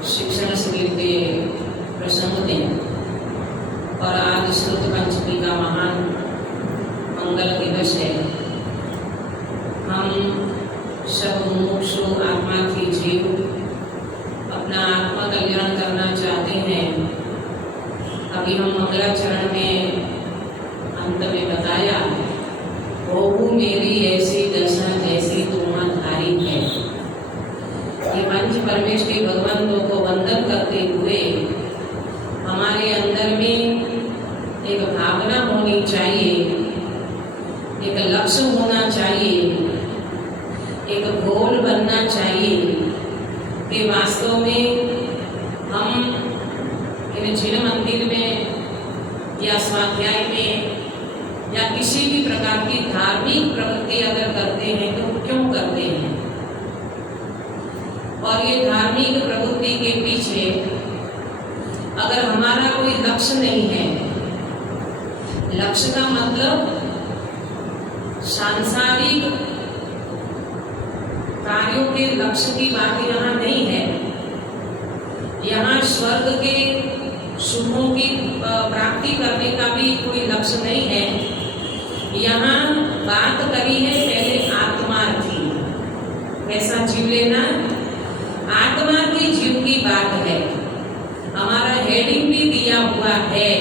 शिक्षण शिविर के प्रसंग में और आज श्रुत पंचमी का महान मंगल दिवस है। हम सब मुमुक्षु आत्मा की जीव अपना आत्मा कल्याण करना चाहते हैं। अभी हम मंगलाचरण में अंत में बताया, होहु मेरी ऐसी दशा जैसी तुम्हारी है। ये पंच परमेश के भगवंतों को वंदन करते हुए हमारे अंदर में एक भावना होनी चाहिए, एक लक्ष्य होना चाहिए, एक गोल बनना चाहिए कि वास्तव में हम इन जिन मंदिर में या स्वाध्याय में या किसी भी प्रकार की धार्मिक प्रवृत्ति अगर करते हैं तो क्यों करते हैं, और ये धार्मिक प्रवृत्ति के पीछे अगर हमारा कोई लक्ष्य नहीं है, लक्ष्य का मतलब सांसारिक कार्यों के लक्ष्य की बात यहाँ नहीं है। यहाँ स्वर्ग के सुखों की प्राप्ति करने का भी कोई लक्ष्य नहीं है। यहाँ बात करी है पहले आत्मा की, कैसा जीव लेना, आत्मा की जीव की बात है। हमारा हेडिंग भी दिया हुआ है।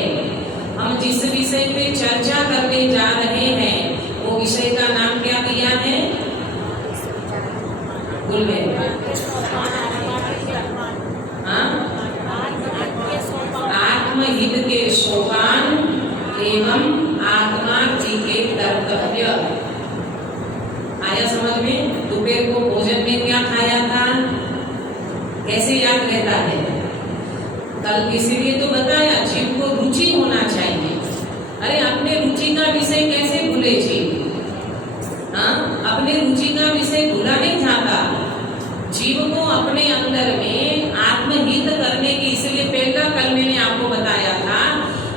हम जिस विषय पे चर्चा करने जा रहे हैं वो विषय का नाम क्या दिया है? बोल में आत्महित के सोपान एवं आत्मा जी के कर्तव्य। आया समझ में? दोपहर को भोजन में क्या खाया था, कैसे याद रहता है? कल इसीलिए तो बताया जीव को रुचि होना चाहिए। अरे अपने रुचि का विषय कैसे भूले जीव? हाँ, अपने रुचि का विषय भूला नहीं जाता। जीव को अपने अंदर में आत्महित करने की, इसलिए पहला कल मैंने आपको बताया था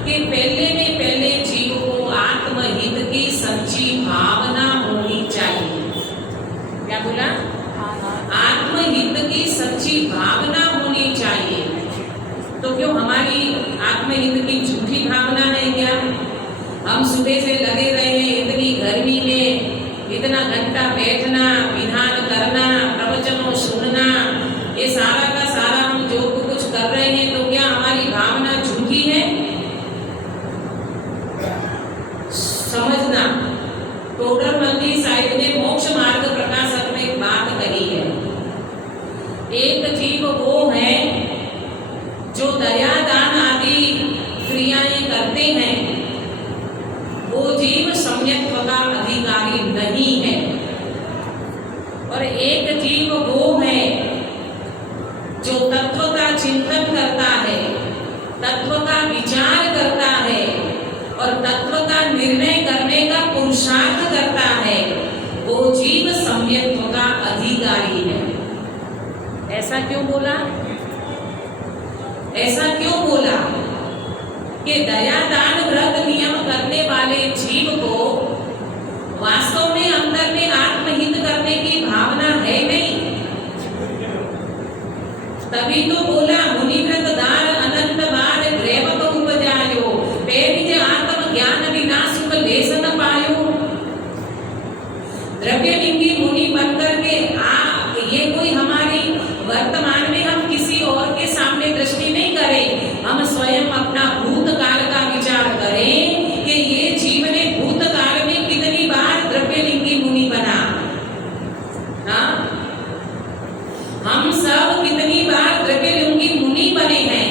कि पहले जीव को आत्महित की सच्ची भावना होनी चाहिए। क्या बोला? आत्महित की सच्ची भावना होनी चाहिए। तो क्यों हमारी आत्महित की झूठी भावना है क्या? हम सुबह से लगे रहे इतनी गर्मी में, इतना घंटा बैठना, विधान करना, प्रवचनों सुनना, ये सारा का सारा हम जो कुछ कर रहे हैं, तो क्या हमारी भावना झूठी है? समझना, टोडरमल साहिब ने मोक्ष मार्ग प्रकाशक में एक बात कही है। एक जीव वो है जो दया दान आदि क्रियाएं करते हैं, वो जीव सम्यक्त्व का अधिकारी नहीं है। और एक जीव वो है जो तत्व का चिंतन करता है, तत्व का विचार करता है और तत्व का निर्णय करने का पुरुषार्थ करता है, वो जीव सम्यक्त्व का अधिकारी है। ऐसा क्यों बोला? ऐसा क्यों बोला कि दया दान व्रत नियम करने वाले जीव को वास्तव में अंदर में आत्महित करने की भावना है नहीं। तभी तो बोला मुनिव्रत दान अनंत बार ग्रेवक उपजायो, पेरिज आत्म ज्ञान विना सुख लेस न पायो। द्रव्यलिंगी मुनि बनकर के ये कोई हमारी वर्तमान में हम किसी और के सामने दृष्टि नहीं करें, हम स्वयं अपना भूतकाल का विचार करें कि ये जीव ने भूतकाल में कितनी बार द्रव्यलिंगी मुनि बना। हाँ, हम सब कितनी बार द्रव्यलिंगी मुनि बने हैं।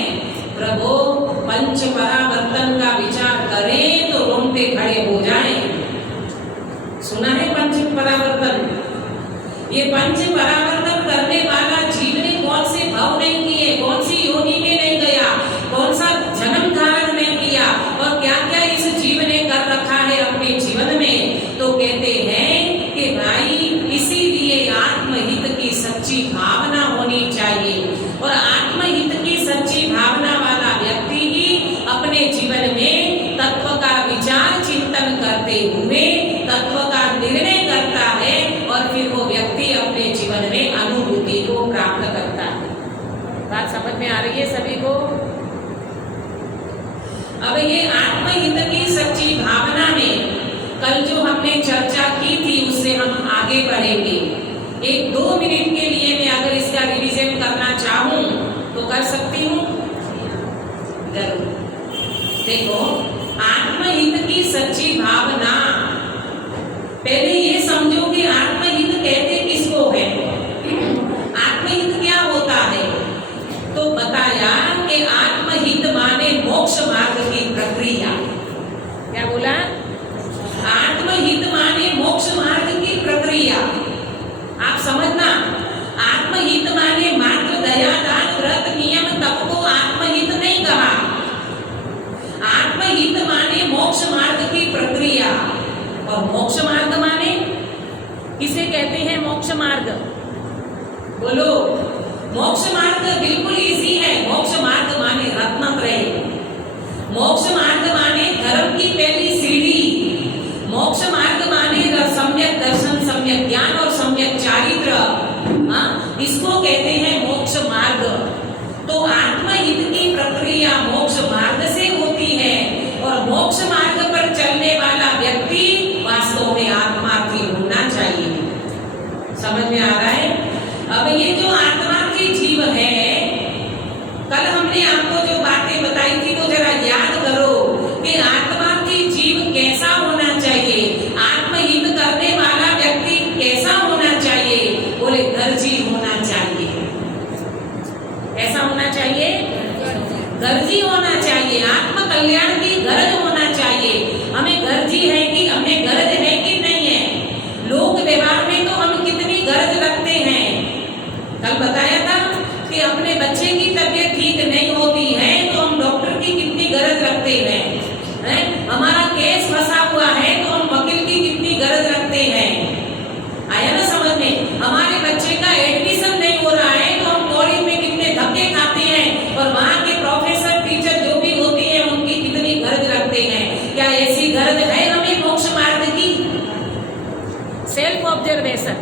में आ रही है सभी को? अब ये आत्महित की सच्ची भावना में कल जो हमने चर्चा की थी उससे हम आगे बढ़ेंगे। 1-2 मिनट के लिए मैं अगर इसका रिवीजन करना चाहूं तो कर सकती हूँ? जरूर। देखो, आत्महित की सच्ची भावना, पहले ये समझो कि आत्महित कहते किसको है। आत्महित क्या होता है? तो बताया कि आत्महित माने मोक्ष मार्ग की प्रक्रिया। क्या बोला? आत्महित माने मोक्ष मार्ग की प्रक्रिया। आप समझना, आत्महित माने मात्र दया दान व्रत नियम तप को आत्महित नहीं कहा। आत्महित माने मोक्ष मार्ग की प्रक्रिया। और मोक्ष मार्ग माने किसे कहते हैं? मोक्ष मार्ग बोलो। मोक्ष मार्ग बिल्कुल इजी है। मोक्ष मार्ग माने रत्नत्रय। मोक्ष मार्ग माने धर्म की पहली सीढ़ी। मोक्ष मार्ग माने सम्यक दर्शन, सम्यक ज्ञान और सम्यक चारित्र। इसको कहते हैं मोक्ष मार्ग। तो आत्महित की प्रक्रिया मोक्ष मार्ग से होती है और मोक्ष मार्ग पर चलने वाला व्यक्ति वास्तव में आत्मार्थी होना चाहिए। समझ में आ रहा है? अब ये जो आत्मार्थी जीव है, कल हमने आपको जो बातें बताई थी वो जरा याद करो कि आत्मार्थी जीव कैसा होना चाहिए, आत्महित करने वाला व्यक्ति कैसा होना चाहिए। बोले गर्जी होना चाहिए। कैसा होना चाहिए? गर्जी होना चाहिए। आत्म कल्याण की गरज होना चाहिए। हमें गर्जी है कि हमें गरज है कि नहीं है? लोक व्यवहार में तो हम कितनी गरज रखते हैं। कल बताया था कि अपने बच्चे की तबीयत ठीक नहीं होती है तो हम डॉक्टर की कितनी गरज रखते हैं। हमारा केस फंसा हुआ है तो हम वकील की कितनी गरज रखते हैं। आया ना समझ में? हमारे बच्चे का एडमिशन नहीं हो रहा है तो हम कॉलेज में कितने धक्के खाते हैं और वहाँ के प्रोफेसर टीचर जो भी होती है उनकी कितनी गरज रखते हैं। क्या ऐसी गरज है हमें मोक्ष मार्ग की? सेल्फ ऑब्जर्वेशन,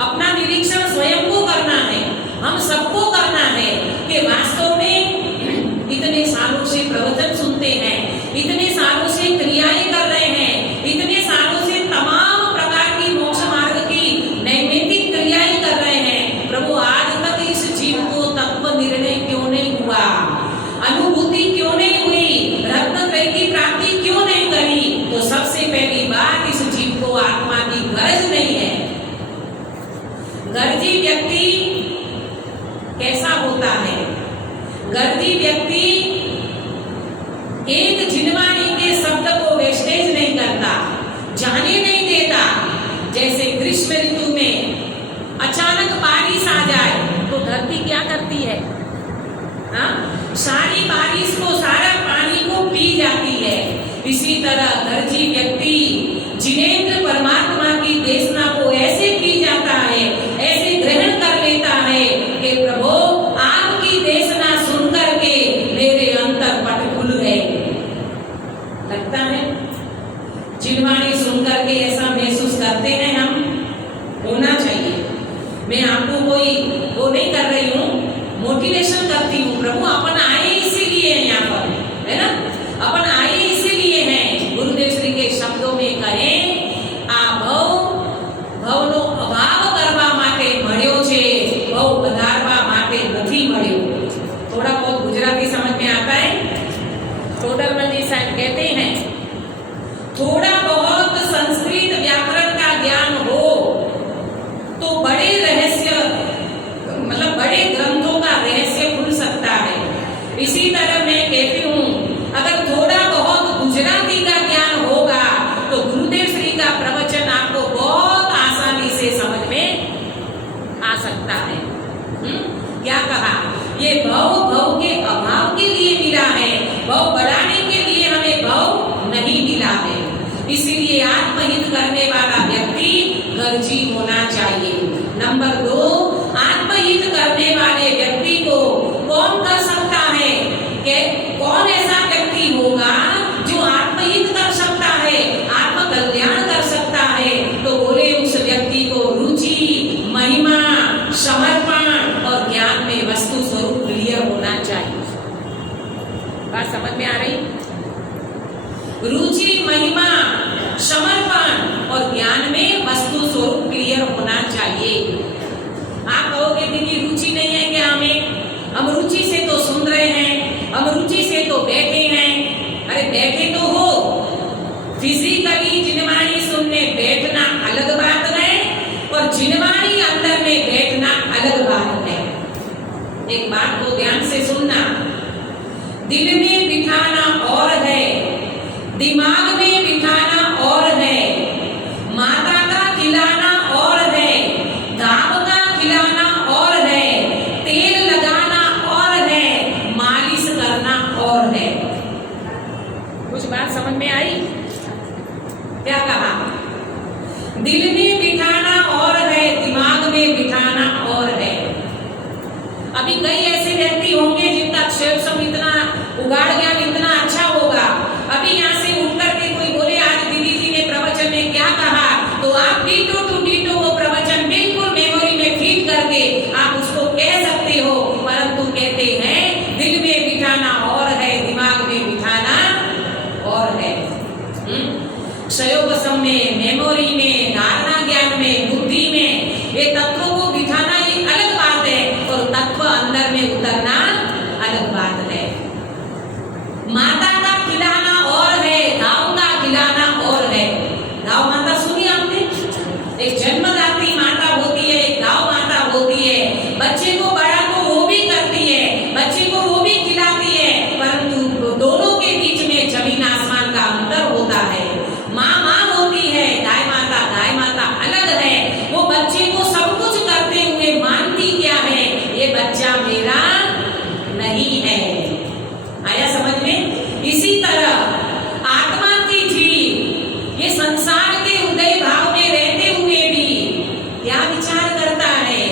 अपना निरीक्षण स्वयं को करना है। हम सबको करना है कि वास्तव में इतने सालों से प्रवचन सुनते हैं, इतने सालों से क्रियाएं कर रहे हैं, इतने सालों से तमाम प्रकार की मोक्ष मार्ग की नैमित्तिक क्रियाएं कर रहे हैं। प्रभु, आज तक इस जीव को तत्व निर्णय क्यों नहीं हुआ? अनुभूति क्यों नहीं हुई? रत्नत्रय की प्राप्ति क्यों नहीं करी? तो सबसे पहली बात, इस जीव को आत्मा की गरज नहीं है। गर्जी व्यक्ति कैसा होता है? गर्जी व्यक्ति एक जिनवाणी के शब्द को वेस्टेज नहीं करता, जाने नहीं देता। जैसे ग्रीष्म ऋतु में अचानक बारिश आ जाए तो धरती क्या करती है? सारी बारिश को, सारा पानी को पी जाती है। इसी तरह गर्जी व्यक्ति जिनेंद्र परमात्मा की देशना को ऐसे पी जाता है, ऐसे ग्रहण कर लेता है कि प्रभु आपकी देशना सुनकर के मेरे अंतर पट खुल गए। लगता है जिनवाणी सुनकर के ऐसा महसूस करते हैं हम? होना चाहिए। मैं आपको कोई वो नहीं कर रही हूँ, मोटिवेशन करती हूँ। प्रभु अपन आए इसीलिए यहाँ पर, है ना? अपन आए इसीलिए हैं। गुरुदेव श्री के शब्दों में कहें, आ भवनो अभाव करवा माटे મળ્યો છે, ભવ વધારવા માટે નથી મળ્યો। थोड़ा बहुत गुजराती समझ में आता है? टोडरमल जी साहब कहते हैं, थोड़ा बहुत संस्कृत व्याकरण का ज्ञान हो तो बड़े रहस्य, मतलब बड़े ग्रंथों का रहस्य खुल सकता है। इसी तरह मैं कहती हूँ, अगर थोड़ा बहुत गुजराती का ज्ञान होगा तो गुरुदेव श्री का प्रवचन आपको बहुत आसानी से समझ में आ सकता है। क्या कहा? ये भव के अभाव के लिए मिला है, भव बढ़ाने के लिए हमें भव नहीं मिला है। इसीलिए आत्महित करने वाला व्यक्ति गर्जी होना चाहिए। नंबर 2, आत्महित करने वाले व्यक्ति को कौन कर सकता है? कि कौन ऐसा व्यक्ति होगा जो आत्महित कर सकता है, आत्म कल्याण कर सकता है? तो बोले उस व्यक्ति को रुचि, महिमा, समर्पण और ज्ञान में वस्तु स्वरूप क्लियर बात समझ में आ रही? रुचि, महिमा, समर्पण और ज्ञान में वस्तु स्वरूप क्लियर होना चाहिए। आप कहोगे दीदी रुचि नहीं है क्या हमें? हम रुचि से तो सुन रहे हैं, हम रुचि से तो बैठे हैं। अरे बैठे तो हो, फिजिकली जिनवाणी सुनने बैठना अलग बात है और जिनवाणी अंदर में बैठना अलग बात है। एक बात को ध्यान से सुनना, दिल में बिठाना और है, दिमाग में बिठाना और है, माता का खिलाना और है, घाव का खिलाना और है, तेल लगाना और है, मालिश करना और है। कुछ बात समझ में आई? क्या कहा? दिल में बिठाना और है, दिमाग में बिठाना और है। अभी कई ऐसे व्यक्ति होंगे जिनका अक्षर इतना उगाड़ ज्ञान इतना अच्छा होगा, अभी यहाँ से उठ करके कोई बोले आज दीदी जी ने प्रवचन में क्या कहा, तो आप डीटो टू डीटो वो प्रवचन बिल्कुल मेमोरी में फीड करके आप उसको कह सकते हो, परंतु कहते हैं दिल में बिठाना और है, दिमाग में बिठाना और है। क्षयोपशम में, मेमोरी में, धारणा ज्ञान में, बुद्धि में, ये तत्वों को बिठाना ये अलग बात है और तत्व अंदर में उतरना अलग बात है। माता का खिलाना और है, गाँव का खिलाना और है। गाँव माता सुनी आपने? एक जन्मदात्री माता होती है, एक गाँव माता होती है। बच्चे को बड़ा को वो भी करती है, बच्चे को वो भी खिलाती है, परंतु दोनों के बीच में जमीन आसमान का अंतर होता है। माँ माँ होती है, गाय माता अलग है। वो बच्चे को सब कुछ करते हुए मानती क्या है? ये बच्चा मेरा नहीं है। आया समझ में? इसी तरह आत्मा की जीव ये संसार के उदय भाव में रहते हुए भी क्या विचार करता है?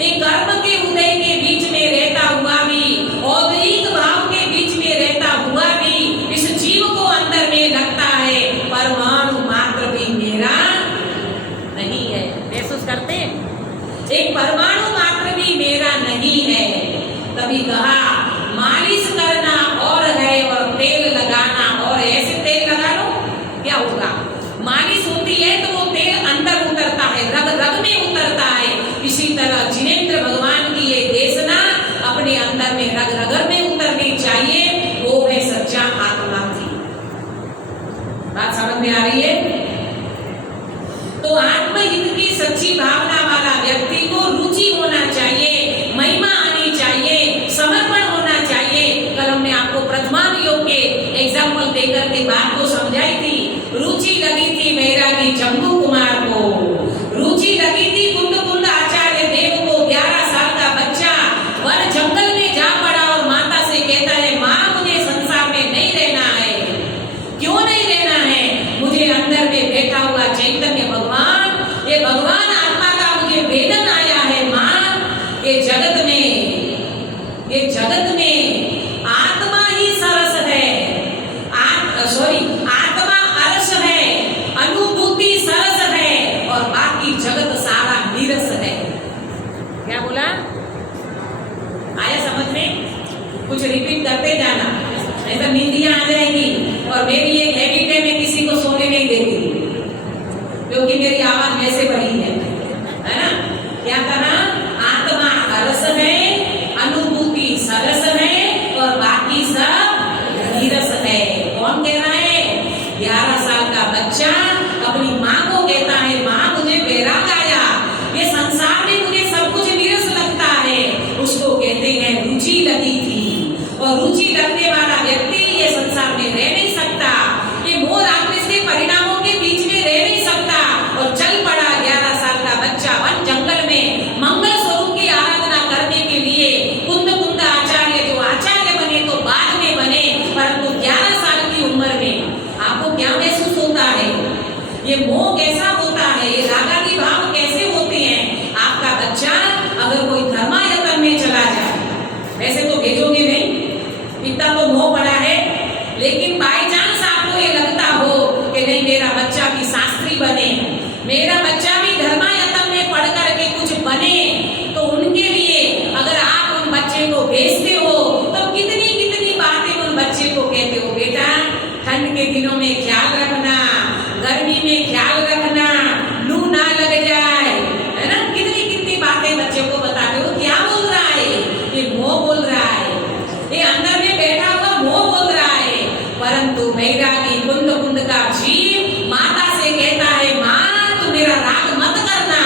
एक कर्म के उदय के बीच में रहता हुआ भी, औद्योगिक भाव के बीच में रहता हुआ भी इस जीव को अंदर में लगता है परमाणु मात्र भी मेरा नहीं है। महसूस करते हैं? एक परमाणु मात्र भी मेरा नहीं है। तभी कहा मालिश करना और है और तेल लगाना और है। ऐसे तेल लगा लो क्या होगा? मालिश होती है तो वो तेल अंदर उतरता है, रग रग में उतरता है। इसी तरह जिनेंद्र भगवान की ये देशना अपने अंदर में रग रग में उतरनी चाहिए। वो है सच्चा आत्मा की। बात समझ में आ रही है? तो आत्महित की सच्ची भावना वाला व्यक्ति को रुचि होना चाहिए, महिमा आनी चाहिए, समर्पण होना चाहिए। कल हमने आपको प्रथमान योग के एग्जाम्पल देकर के बात को समझाई थी। रुचि लगी थी मेरा की जम्बू कुमार को, रुचि लगी थी कुंद कुंद आचार्य देव को। 11 साल का बच्चा वन जंगल में जा पड़ा और माता से कहता है माँ मुझे संसार में नहीं रहना है। क्यों नहीं रहना है? मुझे अंदर में बैठा हुआ चैतन्य भगवान, ये भगवान आत्मा का मुझे वेदन आया है माँ। ये जगत में आत्मा ही सरस है, आत्मा अरस है, अनुभूति सरस है और बाकी जगत सारा नीरस है। क्या बोला? आया समझ में? कुछ रिपीट करते जाना, नहीं तो नींदियां आ जाएगी। और मेरी एक हैबिट है, मैं किसी को सोने नहीं देती क्योंकि मेरी आवाज वैसे बड़ी है ना? क्या कहा? आत्मा अरस है, अनुभूति सरस है और बाकी सब नीरस है। कौन कह रहा है? 11 साल का बच्चा अपनी माँ को कहता है माँ मुझे वैराग आया, ये संसार में मुझे सब कुछ नीरस लगता है। उसको कहते हैं रुचि लगी थी। और रुचि लगने वाला व्यक्ति ये संसार में रह नहीं सकता, ये मोह राग के परिणामों के बीच में रह नहीं सकता। और चल पड़ा 11 साल का बच्चा वन जंगल में मंगल स्वरूप की आराधना करने के लिए। कुंद कुंद आचार्य जो आचार्य बने तो बाद में बने, परंतु 11 साल की उम्र में आपको क्या महसूस होता है? ये मोह कैसा होता है? ये रागादि भाव कैसे होते हैं? आपका बच्चा अगर कोई धर्मायतन में चला जाए, वैसे तो भेजोगे नहीं, इतना तो मोह पड़ा है, लेकिन बाई चांस आपको ये लगता हो कि नहीं मेरा बच्चा भी शास्त्री बने, मेरा बच्चा भी धर्मायतन में पढ़ करके कुछ बने, तो उनके लिए अगर आप उन बच्चे को भेजते हो तो कितनी कितनी बातें उन बच्चे ये अंदर में बैठा हुआ मोह बोल रहा है, परंतु बैरागी कुंद कुंद का जीव माता से कहता है, माँ तू मेरा राग मत करना,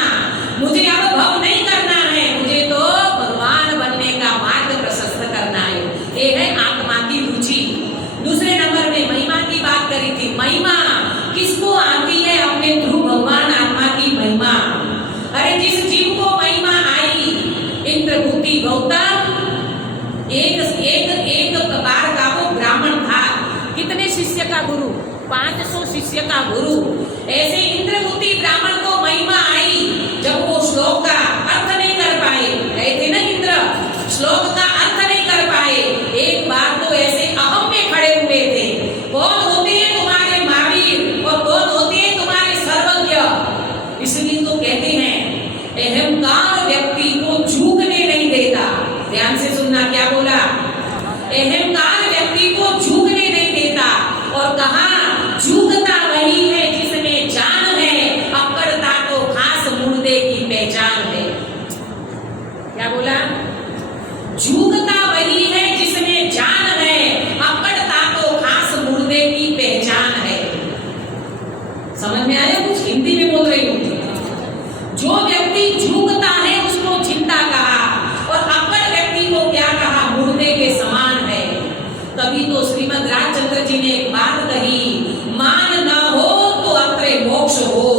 मुझे अब भव नहीं करना है, मुझे तो भगवान बनने का मार्ग प्रशस्त करना है। ये है आत्मा की रुचि। दूसरे नंबर में महिमा की बात करी थी। महिमा किसको आती है? अपने ध्रुव भगवान आत्मा की महिमा। अरे जिस जीव को महिमा आई, इंद्रभूति गौतम एक बार का वो ब्राह्मण था, कितने शिष्य का गुरु? 500 शिष्य का गुरु। ऐसे इंद्रभूति ब्राह्मण को महिमा आई, जब वो श्लोक का अर्थ नहीं कर पाए, कहते ना इंद्र श्लोक का अर्थ नहीं कर पाए, एक बार तो ऐसे अहम में खड़े हुए थे। कौन होते हैं तुम्हारे महावीर और कौन होते हैं तुम्हारे सर्वज्ञ? इसलिए तो कहते हैं अहंकार व्यक्ति को झुकने नहीं देता। ध्यान से सुनना, क्या बोला? अहंकार व्यक्ति को झुकने नहीं देता। और कहा झुकता वही है जिसमें जान है, अकड़ता तो खास मुर्दे की पहचान है। क्या बोला? झुकता वही है जिसमें जान है, अकड़ता तो खास मुर्दे की पहचान है। समझ में आया? कुछ हिंदी में बोल रही हूँ। जो व्यक्ति झुकता है उसको जिंदा कहा, और अकड़ व्यक्ति को क्या कहा? मुर्दे के समान है। तभी तो श्रीमद् राजचंद्र जी ने एक बात कही, मान न हो तो अत्रे मोक्ष हो।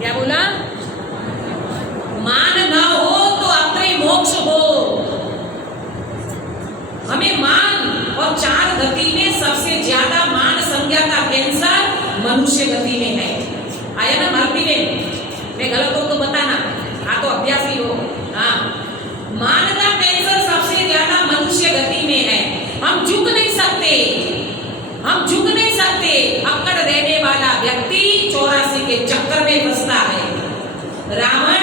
क्या बोला? मान न हो तो अत्रे मोक्ष हो। हमें मान और 4 गति में सबसे ज्यादा मान संज्ञा का कैंसर मनुष्य गति में है। आया ना भारती में? मैं गलत हो तो बताना, हाँ तो अभ्यासी हो। हाँ, मान का कैंसर सबसे ज्यादा मनुष्य गति में है। हम झुक नहीं सकते, हम झुक नहीं सकते। अकड़ रहने वाला व्यक्ति 84 के चक्कर में फंसता है। रावण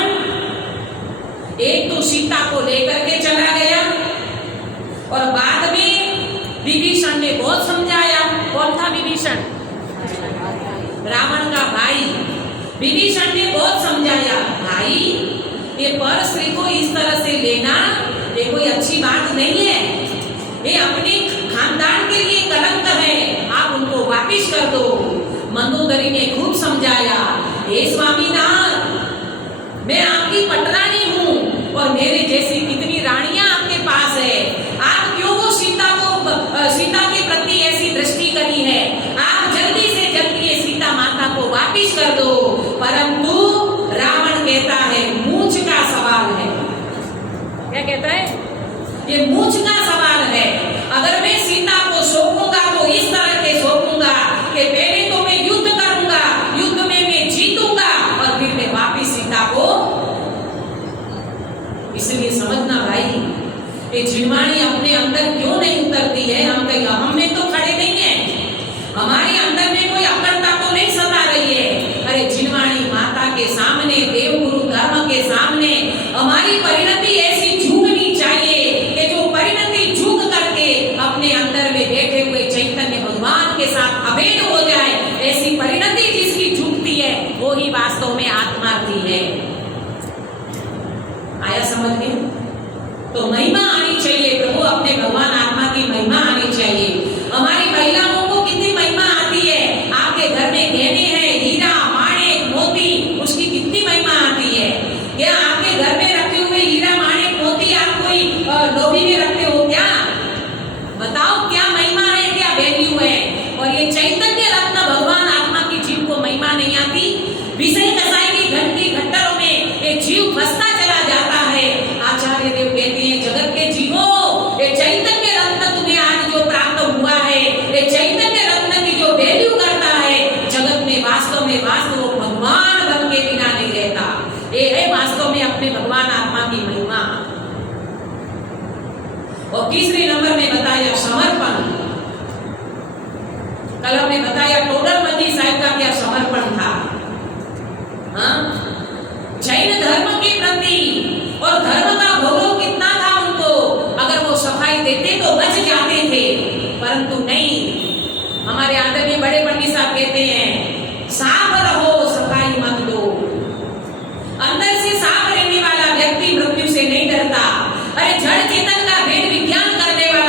एक तो सीता को लेकर के चला गया, और बाद में विभीषण ने बहुत समझाया। कौन था विभीषण? रावण का भाई। विभीषण ने बहुत समझाया, भाई ये पर स्त्री को इस तरह से लेना ये कोई अच्छी बात नहीं है, ये अपने खानदान के लिए कलंक है, आप उनको वापिस कर दो। मंदोदरी ने खूब समझाया, हे स्वामीनाथ, मैं आपकी पटरानी हूँ और मेरे जैसी कितनी रानियां आपके पास है, आप क्यों वो सीता के प्रति ऐसी दृष्टि करी है? आप जल्दी से जल्दी ये सीता माता को वापिस कर दो। परंतु रावण कहता है मूंछ का सवाल है। क्या कहता है? ये मूंछ का सवाल है। अगर मैं सीता को सौंपूंगा तो इस तरह के सौंपूंगा कि पहले तो मैं युद्ध करूंगा, युद्ध में मैं जीतूंगा और फिर मैं वापिस सीता को। इसलिए समझना भाई, ये जिनवाणी अपने अंदर क्यों नहीं उतरती है? हम कहीं अहम में तो खड़े नहीं है, हमारे अंदर में कोई अकड़ता तो नहीं सता रही है। अरे जिनवाणी माता के सामने, देवगुरु धर्म के सामने हमारी परिणति ऐसी झुकनी चाहिए कि जो परिणति झुक करके अपने अंदर में बैठे हुए चैतन्य भगवान के साथ अभेद हो जाए। ऐसी परिणति जिसकी झुकती है वो ही वास्तव में आत्मा की है। आया समझ में? तो महिमा आनी चाहिए प्रभु, अपने भगवान आत्मा की महिमा आनी चाहिए। हमारी महिलाओं को कितनी महिमा आती है? आपके घर में गहने हैं, हीरा माणिक मोती, उसकी कितनी महिमा आती है? क्या आपके घर में रखे हुए हीरा माणिक मोती आप कोई लोभी में रखते हो क्या? बताओ क्या महिमा है, क्या वैल्यू है? और ये चैतन्य रत्न भगवान आत्मा की जीव को महिमा नहीं आती। विषय कसाई की घंटी घट्टरों में ये जीव फंसता चला जाता है। आचार्य देव कहते हैं, जगत के जीवों, ये चैतन्य रत्न तुम्हें आज जो प्राप्त हुआ है, ये चैतन्य रत्न की जो वैल्यू करता है जगत में, वास्तव में वास्तव भगवान बन के बिना नहीं रहता। ये है वास्तव में अपने भगवान आत्मा की महिमा। और तीसरे नंबर में बताया समर्पण। कल हमने बताया टोडरमल साहब का क्या समर्पण था। हाँ, जैन धर्म के प्रति और धर्म का गौरव कितना था उनको। अगर वो सफाई देते तो बच जाते थे, परंतु नहीं। हमारे आदरणीय बड़े पंडित साहब कहते हैं, साफ रहो, सफाई मत दो। अंदर से साफ रहने वाला व्यक्ति मृत्यु से नहीं डरता। अरे जड़ चेतन का भेद विज्ञान करने वाला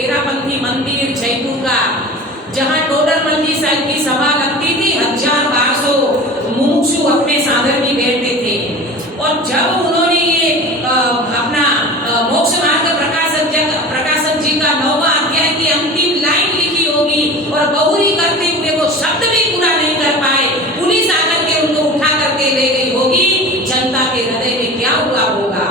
तेरापंथी मंदिर जयपुर का, जहां टोडरमल जी साहब की सभा लगती थी, 1200 मुमुक्षु अपने सागर में बैठते थे। और जब उन्होंने ये अपना मोक्ष मार्ग प्रकाशक जी का 9वां अध्याय की अंतिम लाइन लिखी होगी और बहुरी करते हुए वो शब्द भी पूरा नहीं कर पाए, पुलिस आकर के उनको उठा करके ले गई होगी, जनता के हृदय में क्या हुआ होगा।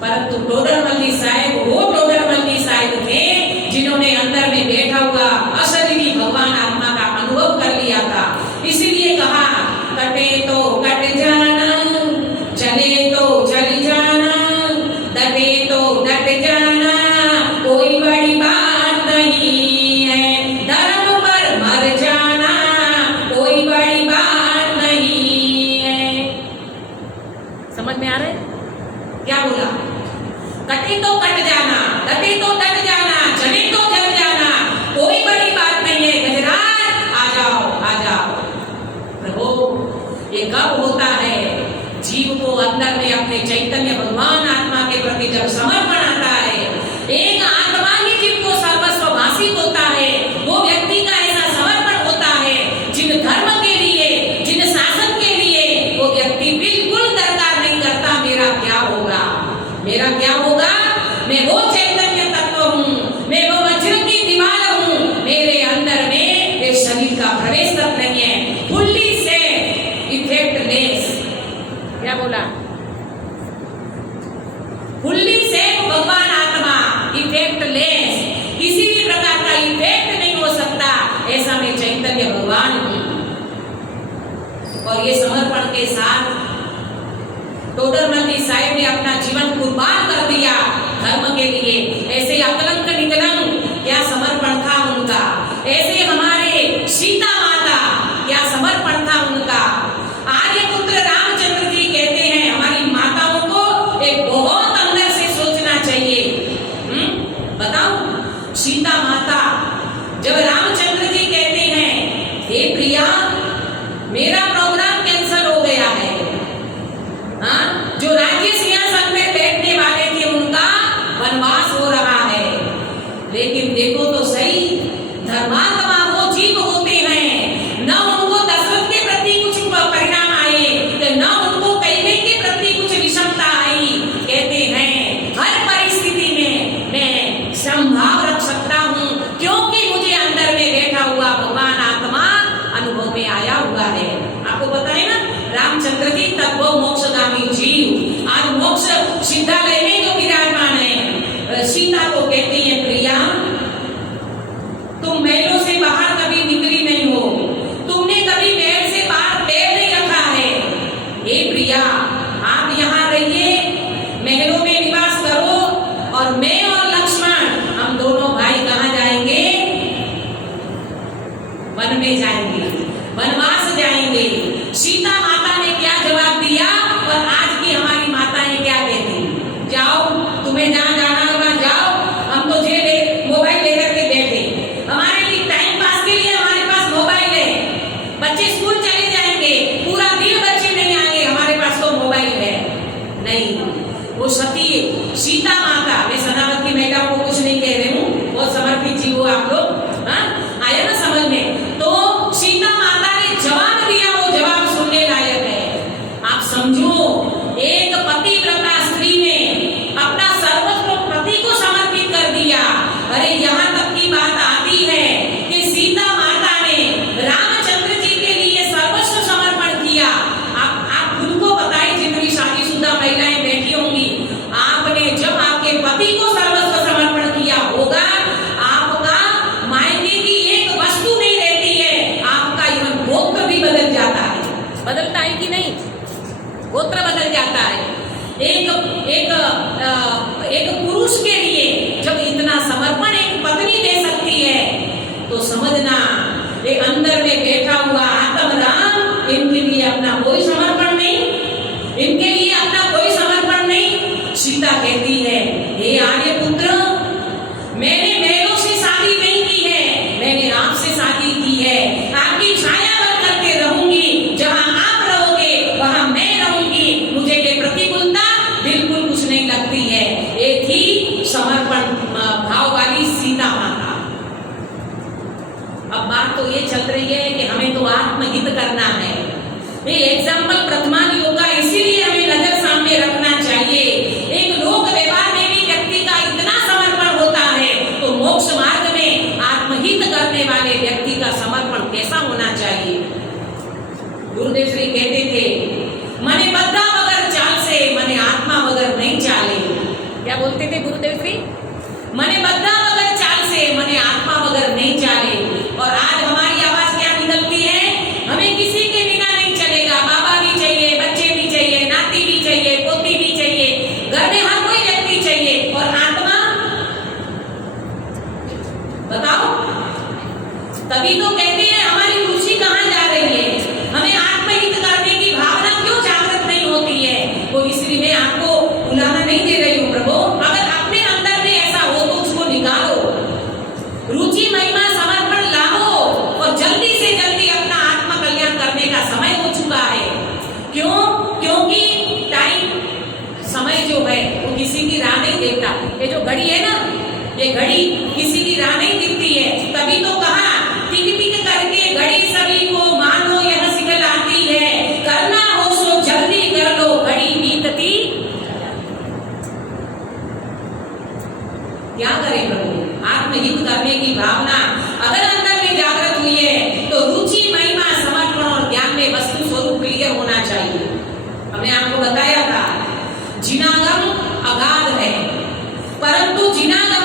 परंतु टोडरमल जी साहब वो टोडरमल जी साहब थे जिन्होंने अंदर में बैठा हुआ अशरीरी भगवान आत्मा का अनुभव कर लिया था। इसीलिए कहा, कटे तो कट जाना, चले तो चल जाना, डटे तो डट जाना, कोई बड़ी बात नहीं है, धर्म पर मर जाना कोई बड़ी बात नहीं है। समझ में आ रहा है क्या बोला? कटे तो कट जाना, डटे तो डट जाना, चले तो चल जाना, कोई बड़ी बात नहीं है, गजराज आ जाओ आ जाओ। प्रभु, ये कब होता है? जीव को अंदर में अपने चैतन्य भगवान आत्मा के प्रति जब समर्पण आता है, एक आत्मा ही जीव को सर्वस्व भाषित होता है, वो व्यक्ति का ऐसा समर्पण होता है, जिन धर्म के लिए, जिन शासन के लिए वो व्यक्ति बिल्कुल दरकार नहीं करता मेरा क्या होगा, मेरा क्या होगा, मैं वो चैतन्य तत्व हूँ, मैं वो वज्र की दीवार हूँ, मेरे अंदर में मेरे शरीर का प्रवेश तक नहीं है, फुल्ली से इफेक्टलेस। क्या बोला? फुल्ली से भगवान आत्मा इफेक्टलेस, किसी भी प्रकार का इफेक्ट नहीं हो सकता, ऐसा मैं चैतन्य भगवान हूँ। और ये समर्पण के साथ टोडरमल जी साहब ने अपना जीवन कुर्बान कर दिया धर्म के लिए। ऐसे अकलंक निकलंक क्या समर्पण था उनका, ऐसे हमारे सीता माता क्या समर्पण था उनका। आर्यपुत्र रामचंद्र जी कहते हैं हमारी माताओं को एक बहुत अंदर से सोचना चाहिए। बताओ, सीता माता जब रामचंद्र जी कहते हैं, हे प्रिया मेरा प्रोग्राम कैंसिल हो गया है, हाँ, जो राज्य सिंहासन में बैठने वाले थे उनका वनवास हो रहा है। लेकिन देखो तो सही, धर्मात्मा वो जीव होते हैं, न उनको दशरथ के प्रति कुछ परिणाम आए, न उनको कैकेयी के प्रति कुछ विषमता आई। कहते हैं हर परिस्थिति में मैं संभाव रख सकता हूँ, क्योंकि मुझे अंदर में बैठा हुआ भगवान आत्मा अनुभव में आया हुआ है। आपको पता है ना, रामचंद्र जी तब वो मोक्षगामी जीव आज मोक्ष सिद्धालय में जो विराजमान है। सीता को कहती है, प्रिया तुम महलों से बाहर कभी निकली नहीं हो, तुमने कभी महल से बाहर पैर नहीं रखा है। हे प्रिया, आप यहाँ रहिए, महलों में निवास करो, और मैं और लक्ष्मण हम दोनों भाई कहाँ जाएंगे? वन में जाएंगे, वनवास जाएंगे। सीता माता ने क्या जवाब दिया और आज की हमारी माताएं क्या कहती? जाओ, तुम्हें जहाँ जाना होगा जाओ, हम तो मोबाइल लेकर के बैठे, हमारे लिए टाइम पास के लिए हमारे पास मोबाइल है, बच्चे स्कूल चले जाएंगे, पूरा दिन बच्चे नहीं आएंगे, हमारे पास तो मोबाइल है। नहीं, वो सती सीता माता, मैं सनावती मैडम को कुछ नहीं कह रही हूँ, बहुत समर्पित जीव हो आप लोग, हाँ आया ना समझ में। तो सीता माता ने जवाब दिया, वो जवाब सुनने लायक है। आप समझो, एक पतिव्रता स्त्री ने अपना सर्वस्व पति को समर्पित कर दिया। अरे यहाँ तक की बात आती है कि सीता माता ने रामचंद्र जी के लिए सर्वस्व समर्पण किया। आप खुद को बताइए, जितनी शादीशुदा महिलाएं बैठी होंगी, आपने जब आपके पति को सर्वस्व समर्पण किया होगा, आपका मायने की एक वस्तु नहीं रहती है, आपका इवन गोत्र भी बदल जाता है। बदलता है कि नहीं? गोत्र बदल जाता है। एक पुरुष के लिए जब इतना समर्पण एक पत्नी दे सकती है, तो समझना ये अंदर में बैठा हुआ आत्मराम, इनके लिए अपना कोई समर्पण नहीं, इनके लिए अपना कोई समर्पण नहीं। सीता कहती है, हे आर्यपुत्र, मैंने महलों से शादी नहीं की है, मैंने आपसे शादी की है। आपकी छाया बन करके रहूंगी, जहां आप रहोगे वहां मैं रहूंगी, मुझे ये प्रतिकूलता बिल्कुल कुछ नहीं लगती है। ये थी समर्पण ये एग्जाम्पल प्रथमान योग का इसीलिए हमें नजर सामने रखना चाहिए। एक लोक व्यवहार में भी व्यक्ति का इतना समर्पण होता है तो मोक्ष मार्ग में आत्महित करने वाले व्यक्ति का समर्पण कैसा होना चाहिए। गुरुदेव श्री कहते थे, मने बद्धा मगर चाल से मने आत्मा मगर नहीं चाले। क्या बोलते थे गुरुदेव श्री? मने बद्धा मगर चाल से मने आत्मा मगर नहीं चाले। और आज हमारी आवाज क्या निकलती है? हमें किसी के बिना नहीं चलेगा, बाबा भी चाहिए, बच्चे भी चाहिए, नाती भी चाहिए, पोती भी चाहिए, घर में हर कोई व्यक्ति चाहिए। और आत्मा बताओ, तभी तो कहते हैं हमारी रुचि कहाँ जा रही है, हमें आत्महित करने की भावना क्यों जागृत नहीं होती है। वो इसलिए मैं आपको बुलाना नहीं दे रही हूँ प्रभु, अगर अपने अंदर में ऐसा हो तो उसको निकालो, रुचि महिमा समर्पण लाओ और जल्दी से जल्दी अपना आत्म कल्याण करने का समय हो चुका है। क्यों? क्योंकि टाइम, समय जो है वो किसी की राह नहीं देखता। ये जो घड़ी है ना, ये घड़ी किसी की राह नहीं दिखती है। तभी तो कहा, टिक टिक करके घड़ी सभी को मानो यह सिखलाती है, करना हो सो जल्दी कर लो, घड़ी बीतती। क्या करें प्रभु? आत्महित करने की भावना अगर अंदर में जागृत हुई है तो रुचि महिमा समर्पण और ज्ञान में वस्तु स्वरूप क्लियर होना चाहिए। हमने आपको बताया था जिनागम अगाध है, परंतु जिनागम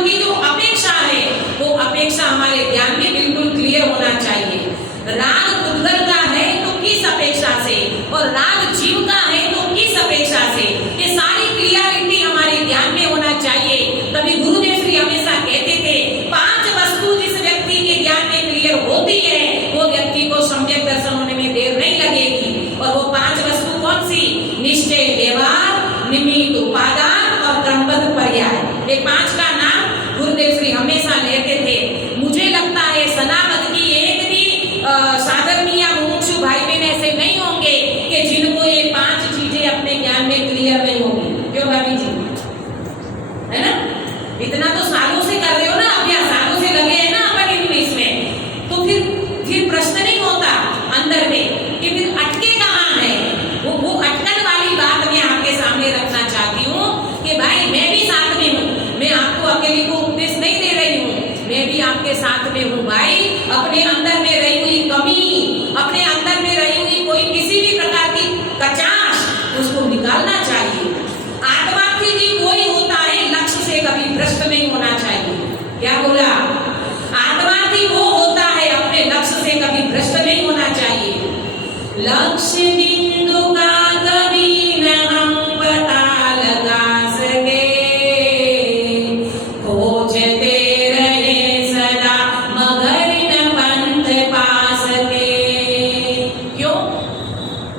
की जो अपेक्षा है वो अपेक्षा हमारे ज्ञान में बिल्कुल क्लियर होना चाहिए। राग पुद्गल का है तो किस अपेक्षा से, और राग जीव का है तो किस अपेक्षा से, ये सारी क्लियरिटी हमारे ज्ञान में होना चाहिए। तभी गुरुदेव श्री हमेशा कहते थे, 5 वस्तु जिस व्यक्ति के ज्ञान में क्लियर होती है वो व्यक्ति को सम्यक दर्शन होने में देर नहीं लगेगी। और वो 5 वस्तु कौन सी? निश्चय व्यवहार, निमित्त उपादान और क्रमबद्ध पर्याय। ये 5 का नाम गुरुदेव श्री हमेशा लेते थे। मुझे लगता है सनातन की एक भी साधर्मी या मुमुक्षु भाई बहन ऐसे नहीं होंगे कि जिनको ये 5 चीजें अपने ज्ञान में क्लियर नहीं होंगी। क्यों भाभी जी? है ना? इतना तो सालों से कर रहे हो ना, अभ्यास सालों से लगे हैं ना अपन इंग्लिश में, तो फिर प्रश्न नहीं होता अंदर में कि फिर अटके कहाँ है। वो अटकन वाली बात मैं आपके सामने रखना चाहती हूँ कि भाई मैं भी साथ में हूँ, मैं आपको अकेले को उपदेश नहीं दे रही हूँ, मैं भी आपके साथ में हूँ भाई। अपने अंदर में रही हुई कमी, अपने अंदर में रही हुई कोई किसी भी प्रकार की कचाश, उसको निकालना चाहिए। आत्मार्थी भी कोई होता है लक्ष्य से कभी भ्रष्ट नहीं होना चाहिए। क्या बोला? आत्मार्थी वो होता है अपने लक्ष्य से कभी भ्रष्ट नहीं होना चाहिए। लक्ष्य बिंदु का कभी न हम पता लगा सके, खोजते रहे सदा मगर न पंथ पा सके। क्यों?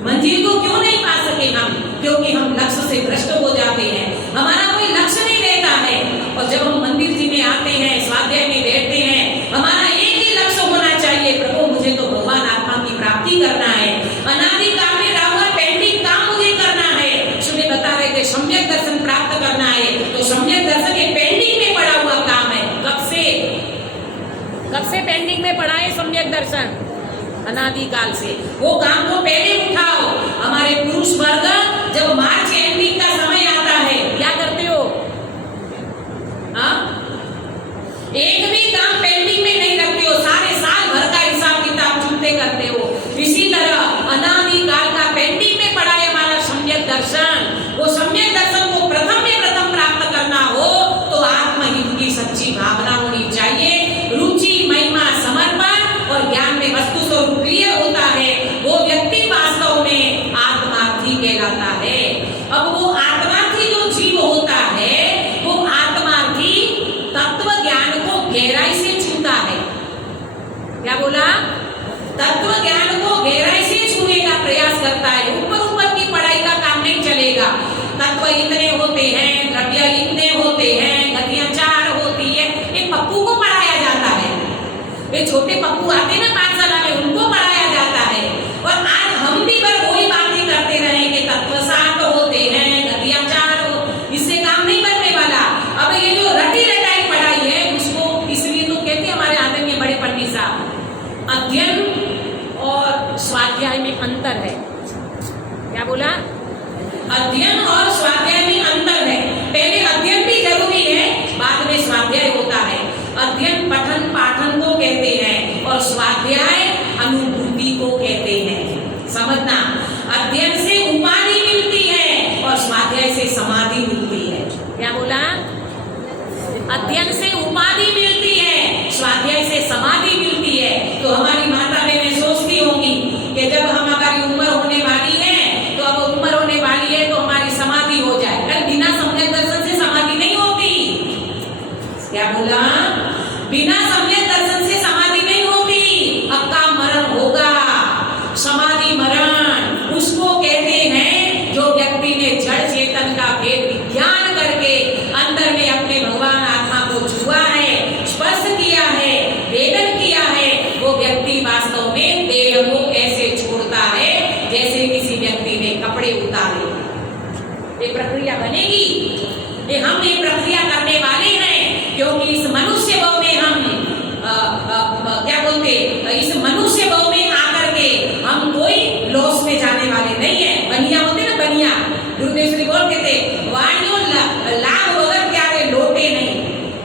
मंजिल को क्यों नहीं पा सके हम? क्योंकि हम लक्ष्य से भ्रष्ट हो जाते हैं, हमारा कोई लक्ष्य नहीं रहता है। और जब हम मंदिर जी में आते हैं, स्वाध्याय में बैठते हैं, हमारा एक ही लक्ष्य होना चाहिए, प्रभु मुझे तो भगवान आत्मा की प्राप्ति करना है, अनादि काल में रहा हुआ पेंडिंग काम मुझे करना है। सुने बता रहे थे सम्यक दर्शन प्राप्त करना है, तो सम्यक दर्शन के पेंडिंग में पड़ा हुआ काम है। कब से पेंडिंग में पड़ा है सम्यक दर्शन? अनादि काल से। वो काम को पहले उठाओ। हमारे पुरुष वर्ग जब मार्च एंडिंग का समय आता है क्या करते हो? हाँ, एक भी काम पेंडिंग में नहीं रखते हो, सारे साल भर का हिसाब किताब चुनते करते हो। इसी तरह अनादि काल का पेंडिंग में पड़ा है हमारा सम्यक दर्शन। वो सम्यक दर्शन को प्रथम में प्रथम प्राप्त करना हो तो आत्महित की सच्ची भावना होनी चाहिए। रुचि महिमा समर्पण और ज्ञान में वस्तु स्वरूप क्लियर होता है, वो व्यक्ति वास्तव में आत्मार्थी कहलाता है। अब वो आत्मार्थी जो जीव होता है वो आत्मार्थी तत्व ज्ञान को गहराई से छूता है। क्या बोला? तत्व ज्ञान को गहराई से छूने का प्रयास करता है। ऊपर ऊपर की पढ़ाई का काम नहीं चलेगा। तत्व इतने होते हैं, द्रव्य इतने होते हैं, गतियां 4 होती है। एक पप्पू को पढ़ाया जाता है, वे छोटे पप्पू आते ना पाठशाला में, उनको पढ़ाया जाता है। और आज हम भी पर वही बातें करते रहे कि तत्व 7 होते हैं, गतियां 4 हो, इससे काम नहीं बनने वाला। अब ये जो रटी रटाई पढ़ाई है उसको, इसलिए तो कहते हमारे आदरणीय बड़े पंडित साहब, अध्ययन और स्वाध्याय में क्या बोला? अध्ययन और स्वाध्याय में अंतर है। पहले अध्ययन भी जरूरी है, बाद में स्वाध्याय होता है। अध्ययन पठन पाठन को कहते हैं और स्वाध्याय अनुभूति को कहते हैं। समझना, अध्ययन से उपाधि मिलती है और स्वाध्याय से समाधि मिलती है। क्या बोला? अध्ययन से उपाधि मिलती है, स्वाध्याय से समाधि मिलती है। तो हमारी माता बहनें सोचती होंगी कि जब हमारी उम्र होने वाली है, तो अब उम्र होने वाली है तो हमारी समाधि हो जाए। कल बिना सम्यक दर्शन से समाधि नहीं होती। क्या बोला? बिना सम्यक दर्शन से समाधि नहीं होती। पक्का मरण होगा। समाधि मरण उसको कहते हैं जो व्यक्ति ने जड़ चेतन का भेद विज्ञान करके अंदर में अपने भगवान आत्मा को छुआ है, स्पर्श किया है, वेदन किया है। वो व्यक्ति वास्तव में देह को ऐसे छोड़ता है जैसे किसी व्यक्ति ने कपड़े उतारे। ये प्रक्रिया बनेगी। हम ये प्रक्रिया करने वाले हैं क्योंकि इस मनुष्य भाव में हम क्या बोलते, इस मनुष्य भाव में आकर के हम कोई लॉस में जाने वाले नहीं है। बनिया होते ना, बनिया गुरुदेव श्री बोल कहते वाणियों लाभ वगैरह क्या रे लोटे नहीं।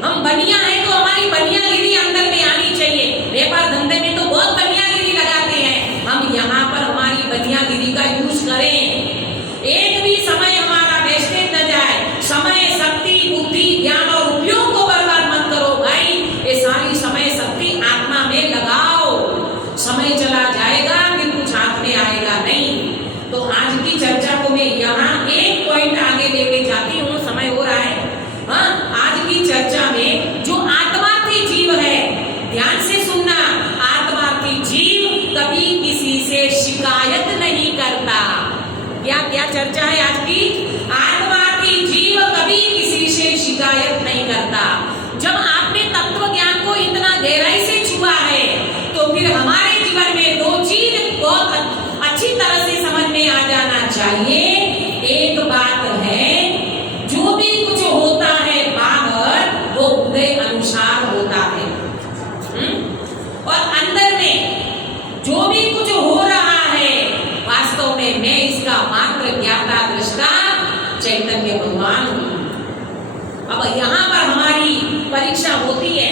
हम बनिया है तो हमारी बनियागिरी अंदर में आनी चाहिए। व्यापार धंधे में तो बहुत बनियागिरी लगाते हैं, हम यहाँ पर हमारी बनियागिरी का यूज करें। एक भी समय हमारा वेस्टेज न जाए। समय, शक्ति, बुद्धि, ज्ञान और उपयोग को बर्बाद मत करो भाई। ये सारी समय शक्ति आत्मा में लगाओ। समय चला जाएगा फिर कुछ हाथ में आएगा नहीं। तो आज की चर्चा को मैं यहाँ एक पॉइंट आगे लेके जाती हूँ, समय हो रहा है। हाँ, आज की चर्चा में जो आत्मार्थी जीव है, ध्यान से सुनना, आत्मार्थी जीव कभी किसी से शिकायत नहीं करता। क्या क्या चर्चा है आज की? आत्मार्थी जीव कभी किसी से शिकायत नहीं करता। जब आपने तत्व ज्ञान को इतना गहराई से छुआ है तो फिर हमारे जीवन में दो चीज बहुत अच्छी तरह से समझ में आ जाना चाहिए। एक बात है, जो भी कुछ होता है बाहर वो उदय अनुसार होता है, और अंदर में जो भी कुछ हो रहा है वास्तव में मैं इसका मात्र ज्ञाता दृष्टा चैतन्य भगवान हूं। अब यहाँ पर हमारी परीक्षा होती है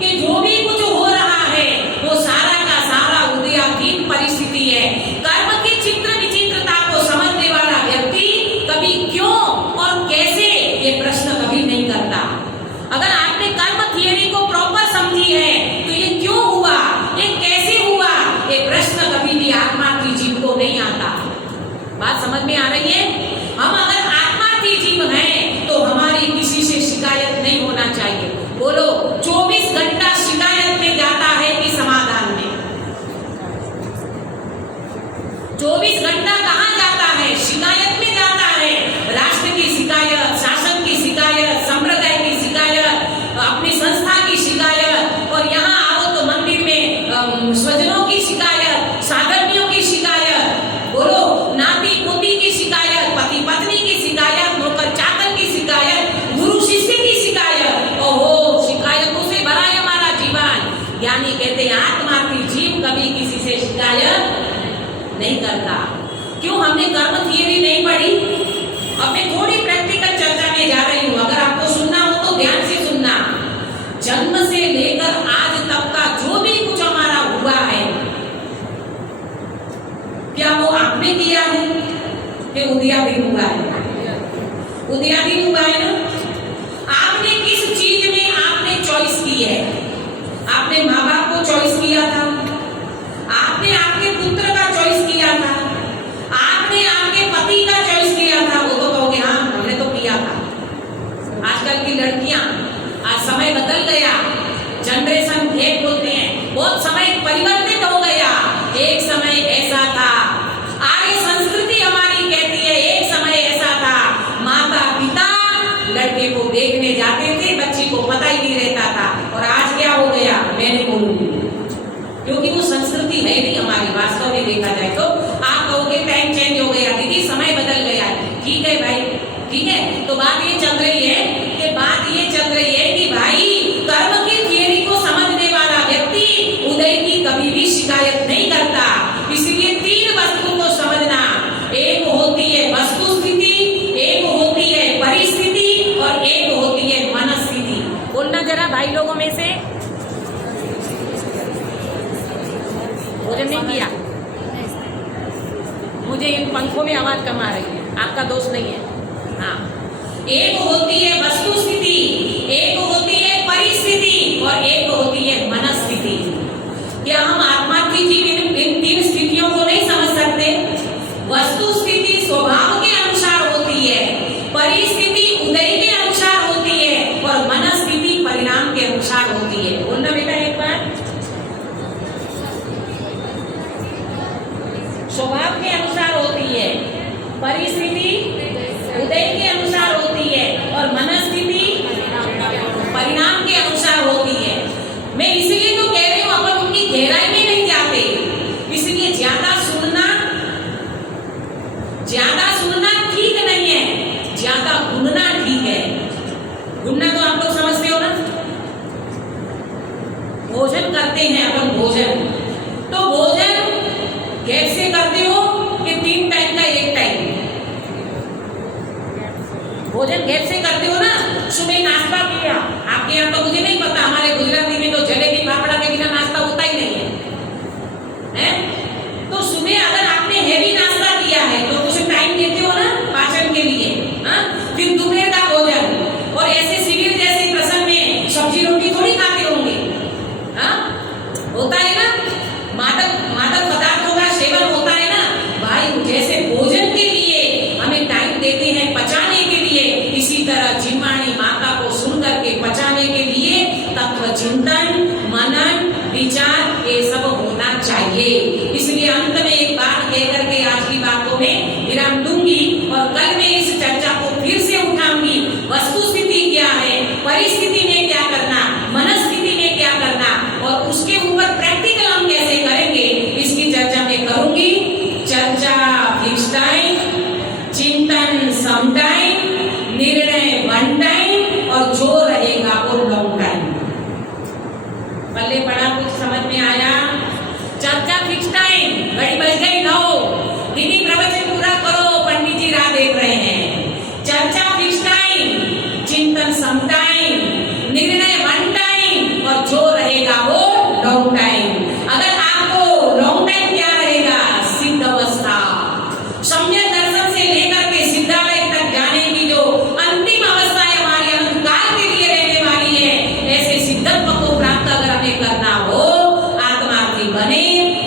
कि जो भी कुछ हो रहा है वो सारा का सारा उदयाधीन परिस्थिति है। कर्म की चित्र विचित्रता को समझने वाला व्यक्ति कभी क्यों और कैसे ये प्रश्न कभी नहीं करता। अगर आपने कर्म थियरी को प्रॉपर समझी है तो ये क्यों हुआ, ये कैसे हुआ, ये प्रश्न कभी भी आत्मा की जीव को नहीं आता। बात समझ में आ रही है? हम अगर आत्मा की जीव हैं तो हमारी किसी से शिकायत नहीं होना चाहिए। बोलो, 24 घंटा शिकायत में जाता है कि समाधान में? 24 घंटा कहाँ जाता है? शिकायत में जाता है। राष्ट्र की शिकायत, शासन की शिकायत, संप्रदाय की शिकायत, अपनी संस्था की शिकायत, और यहाँ आओ तो मंदिर में स्वजनों की शिकायत, साधर्मियों की शिकायत, बोलो नाती पोती की शिकायत, पति पत्नी की शिकायत, नौकर चाकर की शिकायत, गुरु शिष्य की शिकायत। ओहो, शिकायतों से भरा है हमारा जीवन। ज्ञानी कहते हैं आत्मार्थी जीव कभी किसी से शिकायत नहीं करता। क्यों? हमने कर्म थियरी नहीं पढ़ी। अब मैं थोड़ी प्रैक्टिकल चर्चा में जा रही हूँ, अगर आपको सुनना हो तो ध्यान से सुनना। जन्म से लेकर आज तक का जो भी कुछ हमारा हुआ है, क्या वो आपने किया है कि उदयाधीन हुआ है? उदयाधीन हुआ है ना। आपने किस चीज में आपने चॉइस की है? आपने माँ बाप को चॉइस किया था, आपने आपके पुत्र का चॉइस किया था, आपने आपके पति का चॉइस किया था। वो तो कहोगे हाँ हमने तो किया था। आजकल की लड़कियां, आज समय बदल गया, जनरेशन एक बोलते हैं, बहुत समय परिवर्तित हो गया। एक समय ऐसा था, आर्य संस्कृति हमारी कहती है एक समय ऐसा था, माता पिता लड़के को देखने जाते थे, बच्ची को पता ही नहीं रहता था। और आज क्या हो गया मैं नहीं बोलूंगी, क्योंकि वो संस्कृति है नहीं हमारी। वास्तव में देखा जाए तो आप कहोगे टाइम चेंज हो गया दीदी, समय बदल गया। ठीक है भाई, ठीक है। तो बात ये चल रही है कि भाई कर्म की थियरी को समझने वाला व्यक्ति उदय की कभी भी शिकायत नहीं करता। इसलिए 3 वस्तुओं को समझना। एक होता इन पंखों में आवाज कम आ रही है, आपका दोष नहीं है। हाँ, एक होती है वस्तु स्थिति, एक होती है परिस्थिति और एक होती है मनस्थिति। क्या हम आत्मा की जीव इन तीन स्थितियों को नहीं समझ सकते? वस्तु स्थिति स्वभाव के अनुसार होती है, परिस्थिति उदय के अनुसार होती है और मनस्थिति परिणाम के अनुसार होती है। बोलना बेटा एक बार। स्वभाव के अनुसार होती है, परिस्थिति उदय के अनुसार होती है और मनस्थिति परिणाम के अनुसार होती है। मैं इसलिए तो कह रही हूं अपन उनकी गहराई में नहीं जाते, इसलिए ज्यादा सुनना ठीक नहीं है, ज्यादा गुनना ठीक है। गुनना तो आप लोग समझते हो ना, भोजन करते हैं अपन, भोजन तो भोजन कैसे करते हो कि 3 टाइम का 1 टाइम भोजन गैप से करते हो ना। सुबह नाश्ता किया, आपके यहाँ तो मुझे नहीं पता, हमारे गुजराती में तो जलेबी फाफड़ा के बिना नाश्ता होता ही नहीं है, तो सुबह अगर आपने हेवी नाश्ता किया है तो कुछ टाइम देते हो ना पाचन के लिए। फिर दोपहर का भोजन, और ऐसे शिविर जैसे प्रसंग में सब्जी रोटी थोड़ी खाते होंगे, होता है ना, मादक पदार्थों का सेवन होता है ना भाई। जैसे भोजन के लिए हमें टाइम देते हैं पचाने के लिए, इसी तरह जिम्माणी माता को सुन करके पचाने के लिए तत्व चिंतन, मनन, विचार ये सब होना चाहिए। इसलिए अंत में एक बात कह करके आज की बातों में विराम दूंगी और कल मैं इस चर्चा को फिर से उठाऊंगी। वस्तु स्थिति क्या है, परिस्थिति में क्या करना, मनस्थिति में क्या करना और उसके ऊपर प्रैक्टिकल हम कैसे करेंगे, इसकी चर्चा मैं करूंगी। चर्चा फिक्स टाइम, चिंतन सम टाइम, निर्णय 1 टाइम और जो रहेगा वो लॉन्ग टाइम। पहले पढ़ा, कुछ समझ में आया? चर्चा फिक्स टाइम, घड़ी बज गई 9, दीदी प्रवचन पूरा करो, पंडित जी राह देख रहे हैं। चर्चा फिक्स टाइम, चिंतन सम टाइम, निर्णय 1 टाइम और जो रहेगा वो लॉन्ग टाइम। अगर आपको लॉन्ग टाइम क्या रहेगा, सिद्ध अवस्था, सम्यक दर्शन से लेकर के सिद्धालय तक जाने की जो अंतिम अवस्था है हमारी अनंतकाल के लिए रहने वाली है, ऐसे सिद्धत्व को प्राप्त अगर हमें करना हो, आत्मार्थी बने,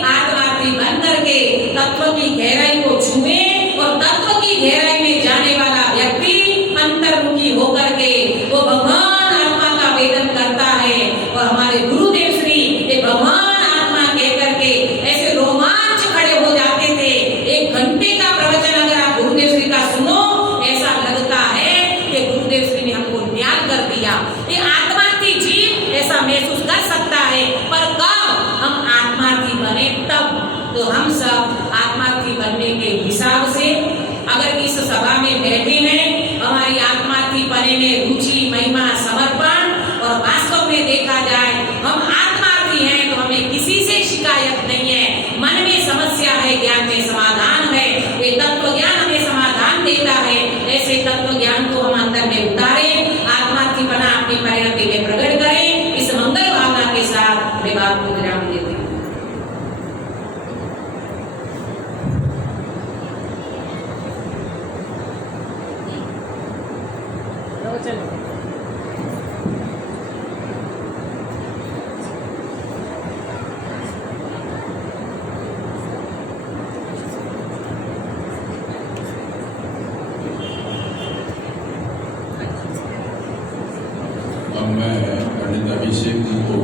आत्मार्थी बन करके तत्व की गहराई को छुए और तत्व की गहराई में जाने वाला व्यक्ति अंतर्मुखी होकर के वो भगवान आत्मा का वेदन करता है। और हमारे गुरुदेव श्री ये भगवान आत्मा कह करके ऐसे रोमांच खड़े हो जाते थे। 1 घंटे का प्रवचन अगर आप गुरुदेव श्री का सुनो, ऐसा लगता है कि गुरुदेव श्री ने हमको न्याय कर दिया। ये आत्मार्थी जीव ऐसा महसूस कर सकता है, पर कब हम आत्मार्थी बने तब। तो हम सब आत्मार्थी बनने के हिसाब से अगर इस सभा में बैठे हैं, हमारी आत्मार्थी बने में रुचि, महिमा, समर्पण और वास्तव में देखा जाए हम आत्मार्थी हैं तो हमें किसी से शिकायत नहीं है। मन में समस्या है, ज्ञान में समाधान है, ये तत्व ज्ञान हमें समाधान देता है। ऐसे तत्व ज्ञान को हम अंदर में उतारें, आत्मार्थी बना अपनी परिणति में प्रकट करें। इस मंगल भावना के साथ मैं बात को विराम देती हूँ। मैं पंडित अभिषेक जी को